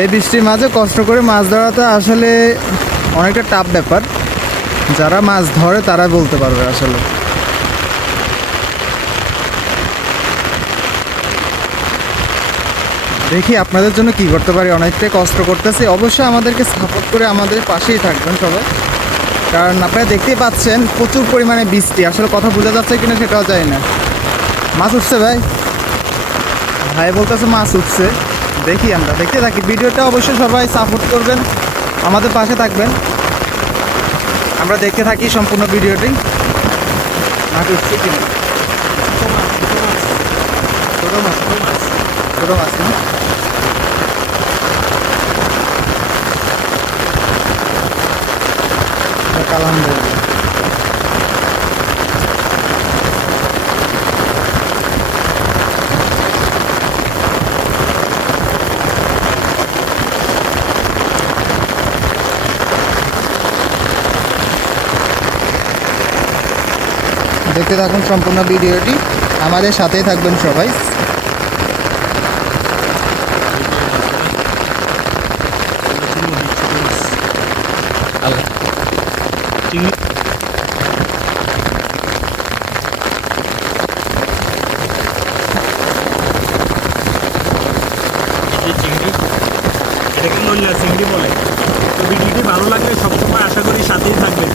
এই বৃষ্টির মাঝে কষ্ট করে মাছ ধরাটা আসলে অনেকটা টাফ ব্যাপার। যারা মাছ ধরে তারা বলতে পারবে আসলে। দেখি আপনাদের জন্য কি করতে পারি, অনেকটাই কষ্ট করতেছি। অবশ্যই আমাদেরকে সাপোর্ট করে আমাদের পাশেই থাকবেন সবাই, কারণ আপনারা দেখতেই পাচ্ছেন প্রচুর পরিমাণে বৃষ্টি। আসলে কথা বোঝা যাচ্ছে কিনা সেটাও জানি না। মাছ উঠছে ভাই, ভাই বলতেছে মাছ উঠছে। দেখি, আমরা দেখতে থাকি ভিডিওটা। অবশ্যই সবাই সাপোর্ট করবেন, আমাদের পাশে থাকবেন। আমরা দেখতে থাকি সম্পূর্ণ ভিডিওটি। মাছ উঠছে কিনা, ছোটো মাছ, ছোটো মাছ না? আলহামদুলিল্লাহ। দেখতে থাকুন সম্পূর্ণ ভিডিওটি, আমাদের সাথেই থাকবেন সবাই। চিংড়ি, এটাকে নল্লা চিংড়ি বলে। তো ভিডিওটি ভালো লাগলে সবসময় আশা করি সাথেই থাকবেন।